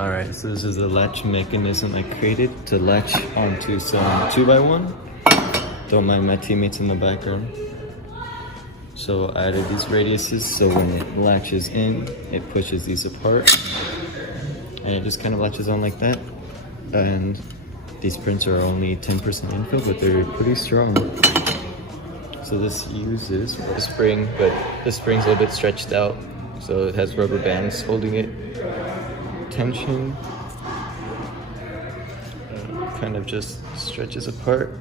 Alright, so this is the latch mechanism I created to latch onto some 2x1. Don't mind my teammates in the background. So I added these radiuses so when it latches in, it pushes these apart. And it just kind of latches on like that. And these prints are only 10% infill, but they're pretty strong. So this uses a spring, but the spring's a little bit stretched out. So it has rubber bands holding it. Tension kind of just stretches apart,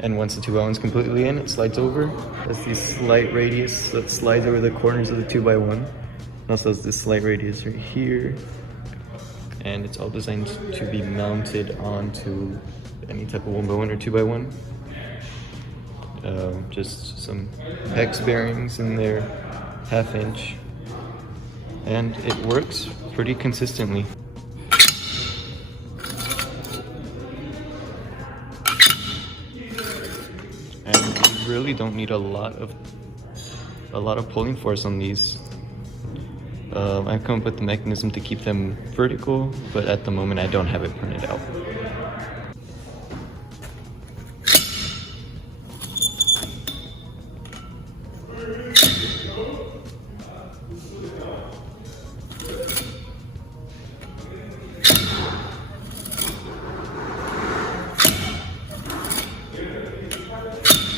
and once the 2x1 is completely in, it slides over. There's this slight radius that slides over the corners of the 2x1. Also has this slight radius right here, and it's all designed to be mounted onto any type of 1x1 or 2x1. Just some hex bearings in there, 1/2 inch, and it works pretty consistently. And you really don't need a lot of pulling force on these. I've come up with the mechanism to keep them vertical, but at the moment I don't have it printed out.